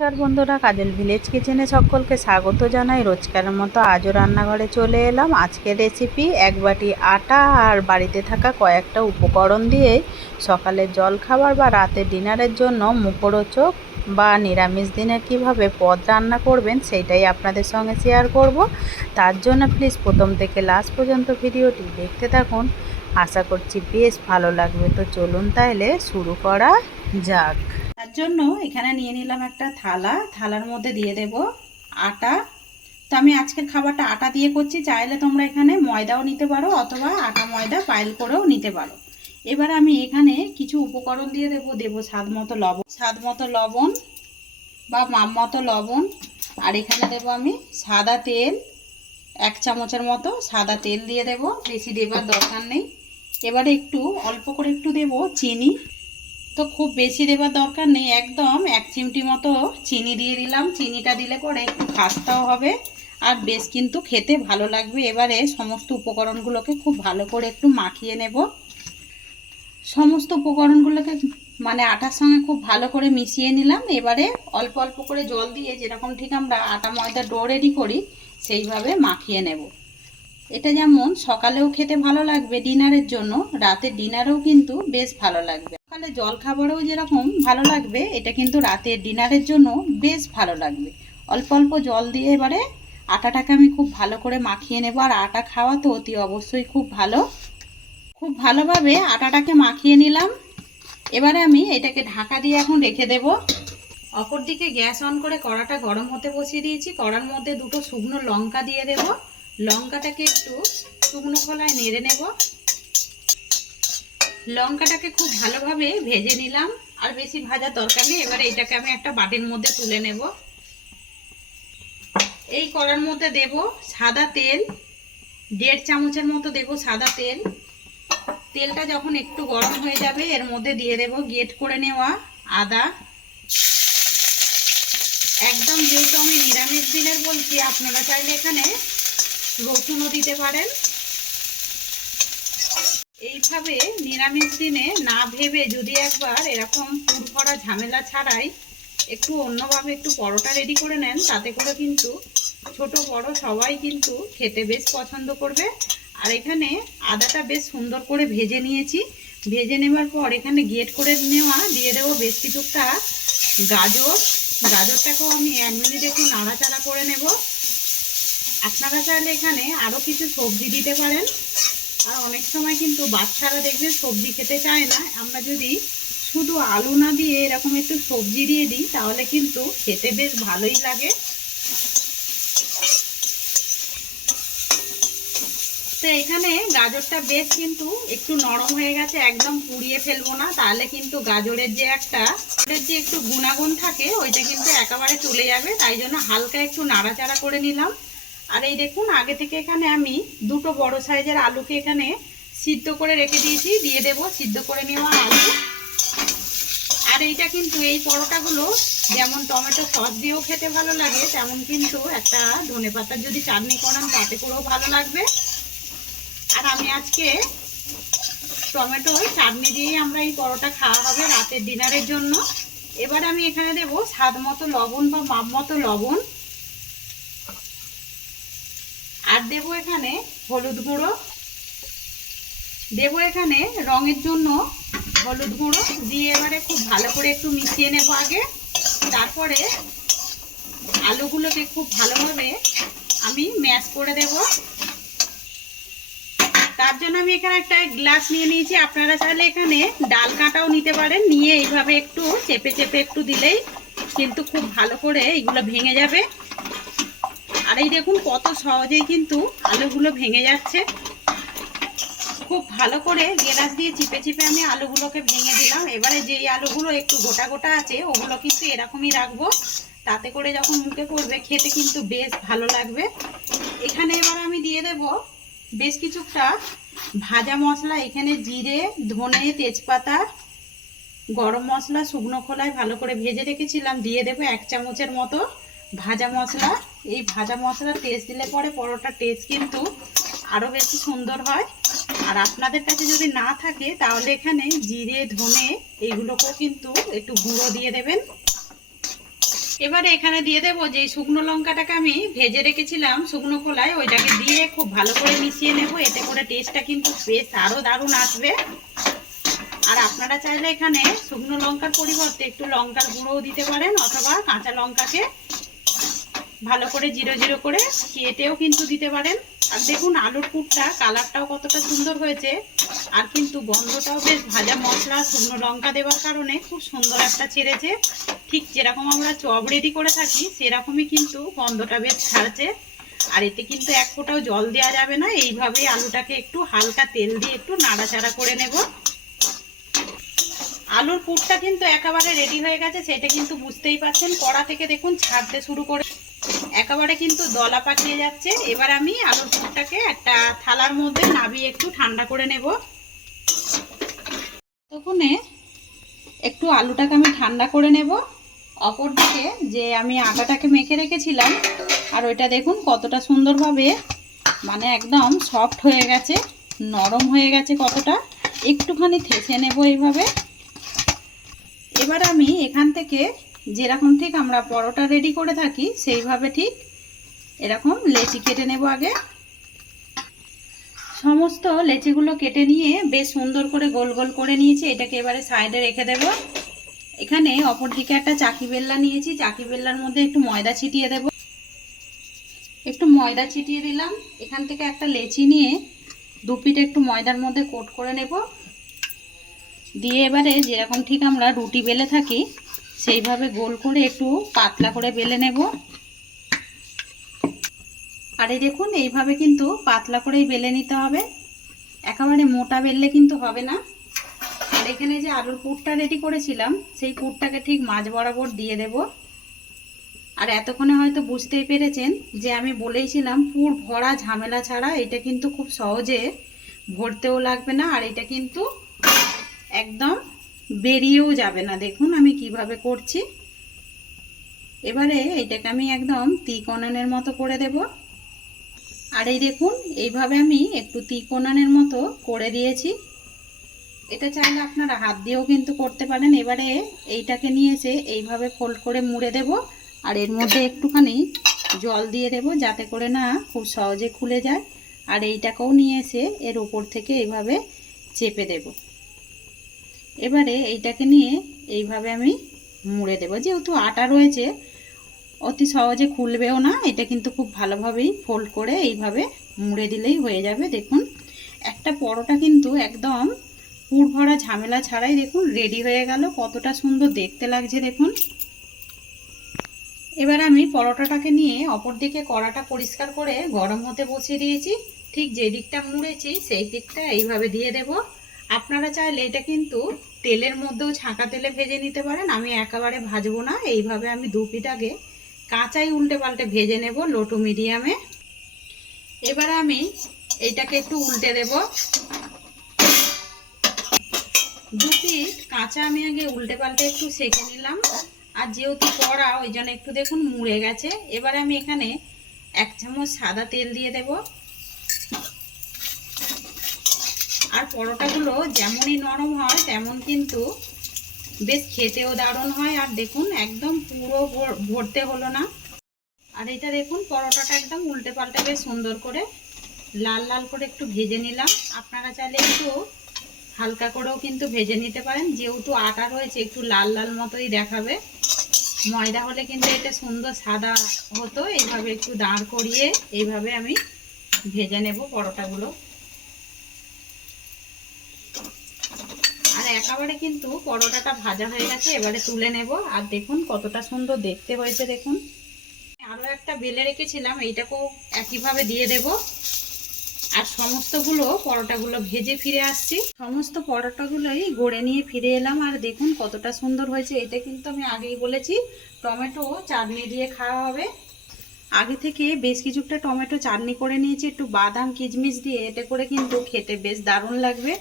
নমস্কার বন্ধুরা, কাজল ভিলেজ কিচেনে সকলকে স্বাগত জানাই। রোজকারের মতো আজও রান্নাঘরে চলে এলাম। আজকের রেসিপি এক বাটি আটা আর বাড়িতে থাকা কয়েকটা উপকরণ দিয়ে সকালের জলখাবার বা রাতের ডিনারের জন্য মুখরোচক বা নিরামিষ দিনে কিভাবে পদ রান্না করবেন সেইটাই আপনাদের সঙ্গে শেয়ার করব। তার জন্য প্লিজ প্রথম থেকে লাস্ট পর্যন্ত ভিডিওটি দেখতে থাকুন। আশা করছি বেশ ভালো লাগবে। তো চলুন তাহলে শুরু করা যাক। তার জন্য এখানে নিয়ে নিলাম একটা থালার মধ্যে দিয়ে দেব আটা। তো আমি আজকের খাবারটা আটা দিয়ে করছি, চাইলে তোমরা এখানে ময়দাও নিতে পারো অথবা আটা ময়দা পাইল করেও নিতে পারো। এবার আমি এখানে কিছু উপকরণ দিয়ে দেব স্বাদ মতো লবণ বা মাপ মতো লবণ। আর এখানে দেব আমি সাদা তেল, 1 চামচের মতো সাদা তেল দিয়ে দেব, বেশি দেবার দরকার নেই। এবারে একটু অল্প করে একটু দেব চিনি। তো খুব বেশি দেবার দরকার নেই, একদম 1 চিমটি মতো চিনি দিয়ে দিলাম। চিনিটা দিলে পরে একটু খাস্তাও হবে আর বেশ কিন্তু খেতে ভালো লাগবে। এবারে সমস্ত উপকরণগুলোকে খুব ভালো করে একটু মাখিয়ে নেব। সমস্ত উপকরণগুলোকে মানে আটার সঙ্গে খুব ভালো করে মিশিয়ে নিলাম। এবারে অল্প অল্প করে জল দিয়ে, যেরকম ঠিক আমরা আটা ময়দা ডো রেডি করি সেইভাবে মাখিয়ে নেব। এটা যেমন সকালেও খেতে ভালো লাগবে ডিনারের জন্য, রাতের ডিনারেও কিন্তু বেশ ভালো লাগবে। সকালে জল খাবারেও যেরকম ভালো লাগবে, এটা কিন্তু রাতের ডিনারের জন্য বেশ ভালো লাগবে। অল্প অল্প জল দিয়ে এবারে আটাটাকে আমি খুব ভালো করে মাখিয়ে নেব। আর আটা খাওয়া তো অতি অবশ্যই খুব ভালোভাবে আটাটাকে মাখিয়ে নিলাম। এবারে আমি এটাকে ঢাকা দিয়ে এখন রেখে দেব। অপরদিকে গ্যাস অন করে কড়াটা গরম হতে বসিয়ে দিয়েছি। কড়ার মধ্যে 2টো শুকনো লঙ্কা দিয়ে দেব। লঙ্কাটাকে একটু শুকনো খোলায় নেড়ে নেব। লঙ্কাটাকে খুব ভালোভাবে ভেজে নিলাম, আর বেশি ভাজার দরকার নেই। এবারে এটাকে আমি একটা বাটির মধ্যে তুলে নেব। এই কড়ার মধ্যে দেব সাদা তেল, 1.5 চামচের মতো দেব সাদা তেল। তেলটা যখন একটু গরম হয়ে যাবে এর মধ্যে দিয়ে দেব গ্রেট করে নেওয়া আদা। একদম যেহেতু আমি নিরামিষ দিনের বলছি, আপনারা চাইলে এখানে রসুনও দিতে পারেন। এইভাবে নিরামিষ দিনে না ভেবে যদি একবার এরকম পুর ভরা ঝামেলা ছাড়াই একটু অন্যভাবে একটু পরোটা রেডি করে নেন, তাতে করে কিন্তু ছোট বড় সবাই কিন্তু খেতে বেশ পছন্দ করবে। আর এখানে আদাটা বেশ সুন্দর করে ভেজে নিয়েছি। ভেজে নেবার পর এখানে গ্রেট করে নেওয়া দিয়ে দেবো বেশ কিছুটা গাজরটাকেও আমি 1 মিনিট একটু নাড়াচাড়া করে নেব। আপনারা চাইলে এখানে আরও কিছু সবজি দিতে পারেন। আর অনেক সময় কিন্তু বাচ্চারা দেখবে সবজি খেতে চায় না, আমরা যদি শুধু আলু না দিয়ে এরকম একটু সবজি দিয়ে দিই তাহলে কিন্তু খেতে বেশ ভালোই লাগে। তো এখানে গাজরটা বেশ কিন্তু একটু নরম হয়ে গেছে, একদম পুড়িয়ে ফেলবো না, তাহলে কিন্তু গাজরের যে একটু গুণাগুণ থাকে ওইটা কিন্তু একেবারে চলে যাবে। তাই জন্য হালকা একটু নাড়াচাড়া করে নিলাম। আর এই দেখুন, আগে থেকে এখানে আমি 2টো বড় সাইজের আলুকে এখানে সিদ্ধ করে রেখে দিয়েছি। দিয়ে দেব সিদ্ধ করে নেওয়া আলু। আর এইটা কিন্তু এই পরোটাগুলো যেমন টমেটো সস দিয়েও খেতে ভালো লাগে, তেমন কিন্তু একটা ধনেপাতার যদি চাটনি করান তাতে করেও ভালো লাগবে। আর আমি আজকে টমেটো চাটনি দিয়েই আমরা এই পরোটা খাওয়া হবে রাতের ডিনারের জন্য। এবার আমি এখানে দেব স্বাদ মতো লবণ বা মাপ মতো লবণ। আর দেব এখানে হলুদ গুঁড়ো, দেব এখানে রঙের জন্য হলুদ গুঁড়ো দিয়ে এবারে খুব ভালো করে একটু মিশিয়ে নেব আগে। তারপরে আলুগুলোকে খুব ভালোভাবে আমি ম্যাশ করে দেব। তার জন্য আমি এখানে একটা গ্লাস নিয়ে নিয়েছি। আপনারা চাইলে এখানে ডাল কাটাও নিতে পারেন। নিয়ে এইভাবে একটু চেপে চেপে একটু দিলেই কিন্তু খুব ভালো করে এগুলো ভেঙে যাবে। আর এই দেখুন কত সহজেই কিন্তু আলুগুলো ভেঙে যাচ্ছে। খুব ভালো করে গ্লাস দিয়ে চিপে চিপে আমি আলুগুলোকে ভেঙে দিলাম। এবারে যেই আলুগুলো একটু গোটা গোটা আছে ওগুলো কিন্তু এরকমই রাখবো, তাতে করে যখন মুখে পড়বে খেতে কিন্তু বেশ ভালো লাগবে। এখানে এবার আমি দিয়ে দেব বেশ কিছুটা ভাজা মশলা। এখানে জিরে, ধনে, তেজপাতা, গরম মশলা শুকনো খোলায় ভালো করে ভেজে রেখেছিলাম, দিয়ে দেবো 1 চামচের মতো ভাজা মশলা। এই ভাজা মশলার টেস্ট দিলে পরে পরোটার টেস্ট কিন্তু আরও বেশি সুন্দর হয়। আর আপনাদের কাছে যদি না থাকে তাহলে এখানে জিরে, ধনে এইগুলোকেও কিন্তু একটু গুঁড়ো দিয়ে দেবেন। এবারে এখানে দিয়ে দেবো যে শুকনো লঙ্কাটাকে আমি ভেজে রেখেছিলাম শুকনো খোলায়, ওইটাকে দিয়ে খুব ভালো করে মিশিয়ে নেব। এতে করে টেস্টটা কিন্তু বেশ আরও দারুণ আসবে। আর আপনারা চাইলে এখানে শুকনো লঙ্কার পরিবর্তে একটু লঙ্কার গুঁড়োও দিতে পারেন, অথবা কাঁচা লঙ্কাকে ভালো করে জিরো জিরো করে কেটেও কিন্তু দিতে পারেন। আর দেখুন আলুর পুরটা কালারটাও কতটা সুন্দর হয়েছে, আর কিন্তু গন্ধটাও বেশ ভাজা মশলা শুকনো লঙ্কা দেওয়ার কারণে খুব সুন্দর একটা ছেড়েছে। ঠিক যেরকম আমরা চপ রেডি করে থাকি সেরকমই কিন্তু গন্ধটা বেশ ছাড়ছে। আর এতে কিন্তু এক ফোঁটাও জল দেওয়া যাবে না। এইভাবেই আলুটাকে একটু হালকা তেল দিয়ে একটু নাড়াচাড়া করে নেব। আলুর পুরটা কিন্তু একেবারে রেডি হয়ে গেছে, সেটা কিন্তু বুঝতেই পারছেন। কড়া থেকে দেখুন ছাড়তে শুরু করে একেবারে কিন্তু দলা পাকিয়ে যাচ্ছে। এবার আমি আলুর পুরটাকে একটা থালার মধ্যে নামিয়ে একটু ঠান্ডা করে নেব। তখন একটু আলুটাকে আমি ঠান্ডা করে নেব। অপরদিকে যে আমি আটাটাকে মেখে রেখেছিলাম, আর ওইটা দেখুন কতটা সুন্দরভাবে মানে একদম সফট হয়ে গেছে, নরম হয়ে গেছে কতটা। একটুখানি থেসে নেব এইভাবে। এবার আমি এখান থেকে যেরকম ঠিক আমরা পরোটা রেডি করে থাকি সেইভাবে ঠিক এরকম লেচি কেটে নেব। আগে সমস্ত লেচিগুলো কেটে নিয়ে বেশ সুন্দর করে গোল গোল করে নিয়েছি। এটাকে এবারে সাইডে রেখে দেব। এখানে অপর দিকে একটা চাকি বেল্লা নিয়েছি, চাকি বেল্লার মধ্যে একটু ময়দা ছিটিয়ে দেব। একটু ময়দা ছিটিয়ে দিলাম। এখান থেকে একটা লেচি নিয়ে দু পিঠ একটু ময়দার মধ্যে কোট করে নেব। দিয়ে এবারে যেরকম ঠিক আমরা রুটি বেলে থাকি সেইভাবে গোল করে একটু পাতলা করে বেলে নেব। আর এই দেখুন এইভাবে কিন্তু পাতলা করেই বেলে নিতে হবে, একেবারে মোটা বেললে কিন্তু হবে না। আর এখানে যে আলুর পুরটা রেডি করেছিলাম সেই পুরটাকে ঠিক মাঝ বরাবর দিয়ে দেব। আর এতক্ষণে হয়তো বুঝতেই পেরেছেন যে আমি বলেইছিলাম পুর ভরা ঝামেলা ছাড়া এটা কিন্তু খুব সহজে ভরতেও লাগবে না, আর এটা কিন্তু একদম বেরিয়েও যাবে না। দেখুন আমি কিভাবে করছি। এবারে এটাকে আমি একদম ত্রিকোণের মতো করে দেব। আর এই দেখুন এইভাবে আমি একটু ত্রিকোণের মতো করে দিয়েছি। এটা চাইলে আপনারা হাত দিয়েও কিন্তু করতে পারেন। এবারে এইটাকে নিয়ে এসে এইভাবে ফোল্ড করে মুড়ে দেব। আর এর মধ্যে একটুখানি জল দিয়ে দেব যাতে করে না খুব সহজে খুলে যায়। আর এইটাকেও নিয়ে এসে এর উপর থেকে এইভাবে চেপে দেব। এবারে এইটাকে নিয়ে এইভাবে আমি মুড়ে দেব। যেহেতু আটা রয়েছে অতি সহজে খুলবেও না, এটা কিন্তু খুব ভালোভাবেই ফোল্ড করে এইভাবে মুড়ে দিলেই হয়ে যাবে। দেখুন একটা পরোটা কিন্তু একদম পুর ভরা ঝামেলা ছাড়াই দেখুন রেডি হয়ে গেল। কতটা সুন্দর দেখতে লাগছে দেখুন। এবার আমি পরোটাটাকে নিয়ে অপর দিকে কড়াটা পরিষ্কার করে গরম হতে বসিয়ে দিয়েছি। ঠিক যে দিকটা মুড়েছি সেই দিকটা এইভাবে দিয়ে দেব। আপনারা চাইলে এটা কিন্তু তেলের মধ্যেও ছাঁকা তেলে ভেজে নিতে পারেন। আমি একেবারে ভাজবো না, এইভাবে আমি দু পিঠ আগে কাঁচাই উল্টে পাল্টে ভেজে নেব লো টু মিডিয়ামে। এবার আমি এইটাকে একটু উল্টে দেব। দু পিঠ কাঁচা আমি আগে উল্টে পাল্টে একটু সেঁকে নিলাম। আর যেহেতু কড়া ওই জন্য একটু দেখুন মুড়ে গেছে। এবারে আমি এখানে 1 চামচ সাদা তেল দিয়ে দেব। আর পরোটাগুলো যেমনই নরম হয় তেমন কিন্তু বেশ খেতেও দারুণ হয়। আর দেখুন একদম পুরো ভরতে হলো না। আর এটা দেখুন পরোটাটা একদম উল্টে পাল্টে বেশ সুন্দর করে লাল লাল করে একটু ভেজে নিলাম। আপনারা চাইলে একটু হালকা করেও কিন্তু ভেজে নিতে পারেন। যেহেতু আটা রয়েছে একটু লাল লাল মতোই দেখাবে। ময়দা হলে কিন্তু এটা সুন্দর সাদা হতো। এইভাবে একটু দাঁড় করিয়ে এইভাবে আমি ভেজে নেব পরোটাগুলো। আর একেবারে কিন্তু পরোটাটা ভাজা হয়ে গেছে, এবারে তুলে নেব। আর দেখুন কতটা সুন্দর দেখতে হয়েছে দেখুন। আরও একটা বেলে রেখেছিলাম, এইটাকেও একইভাবে দিয়ে দেব। আর সমস্তগুলো পরোটাগুলো ভেজে ফিরে আসছি। সমস্ত পরোটাগুলোই গড়ে নিয়ে ফিরে এলাম। আর দেখুন কতটা সুন্দর হয়েছে। এটা কিন্তু আমি আগেই বলেছি টমেটো চাটনি দিয়ে খাওয়া হবে। আগে থেকে বেশ কিছুটা টমেটো চাটনি করে নিয়েছি একটু বাদাম কিশমিশ দিয়ে, এতে করে কিন্তু খেতে বেশ দারুণ লাগবে।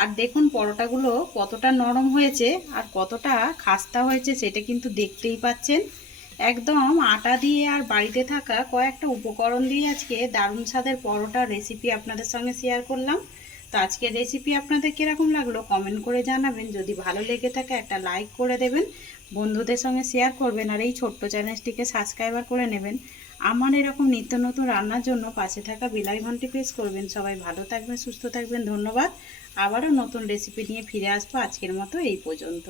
আর দেখুন পরোটাগুলো কতটা নরম হয়েছে আর কতটা খাস্তা হয়েছে সেটা কিন্তু দেখতেই পাচ্ছেন। একদম আটা দিয়ে আর বাড়িতে থাকা কয়েকটা উপকরণ দিয়ে আজকে দারুণ স্বাদের পরোটার রেসিপি আপনাদের সঙ্গে শেয়ার করলাম। তো আজকের রেসিপি আপনাদের কীরকম লাগলো কমেন্ট করে জানাবেন। যদি ভালো লেগে থাকে একটা লাইক করে দেবেন। বন্ধুদের সঙ্গে শেয়ার করবেন আর এই ছোট্ট চ্যানেলটিকে সাবস্ক্রাইবার করে নেবেন। আমার এরকম নিত্য নতুন রান্নার জন্য পাশে থাকা বেল আইকনটি প্রেস করবেন। সবাই ভালো থাকবেন, সুস্থ থাকবেন। ধন্যবাদ। আবারও নতুন রেসিপি নিয়ে ফিরে আসবো। আজকের মতো এই পর্যন্ত।